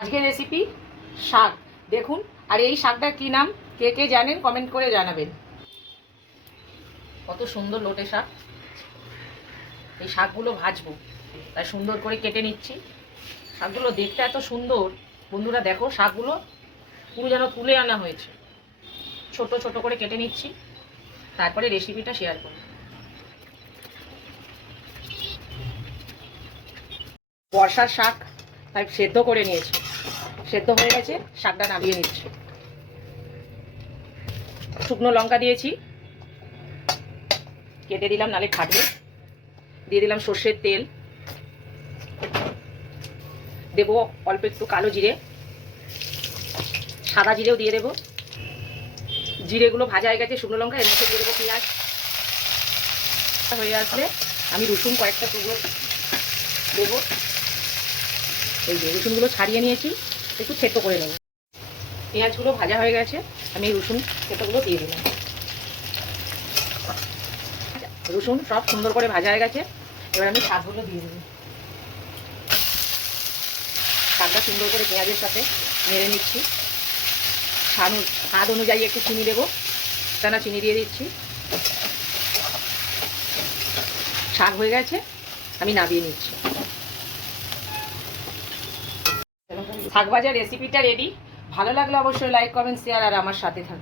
আজকের রেসিপি শাক দেখুন। আর এই শাকটার কি নাম কে কে জানেন কমেন্ট করে জানাবেন। কত সুন্দর লোটে শাক। এই শাকগুলো ভাজবো, তাই সুন্দর করে কেটে নিচ্ছি। শাকগুলো দেখতে এত সুন্দর, বন্ধুরা দেখো শাকগুলো পুরো যেন তুলে আনা হয়েছে। ছোট ছোট করে কেটে নিচ্ছি, তারপরে রেসিপিটা শেয়ার করব। বর্ষার শাক, তাই সেদ্ধ করে নিয়েছি। সেদ্ধ হয়ে গেছে, শাকটা নামিয়ে নিচ্ছি। শুকনো লঙ্কা দিয়েছি, কেটে দিলাম নালে ফাটবে। দিয়ে দিলাম সর্ষের তেল, দেবো অল্প একটু কালো জিরে, সাদা জিরেও দিয়ে দেবো। জিরেগুলো ভাজা হয়ে গেছে, শুকনো লঙ্কা এর মধ্যে দিয়ে দেবো পেঁয়াজ। হয়ে আসলে আমি রসুন কয়েকটা টুকরো দেবো। এই যে রসুনগুলো ছাড়িয়ে নিয়েছি, একটু থেতো করে নেবো। পেঁয়াজগুলো ভাজা হয়ে গেছে, আমি রসুন থেতোগুলো দিয়ে দিলাম। রসুন সব সুন্দর করে ভাজা হয়ে গেছে, এবার আমি শাকগুলো দিয়ে দেবো। শাকটা সুন্দর করে পেঁয়াজের সাথে নেড়ে নিচ্ছি। স্বাদ অনুযায়ী একটু চিনি দেবো, টানা চিনি দিয়ে দিচ্ছি। শাক হয়ে গেছে, আমি নামিয়ে নিচ্ছি। শাক ভাজার রেসিপিটা রেডি। ভালো লাগলে অবশ্যই লাইক কমেন্ট শেয়ার আর আমার সাথে থাকুন।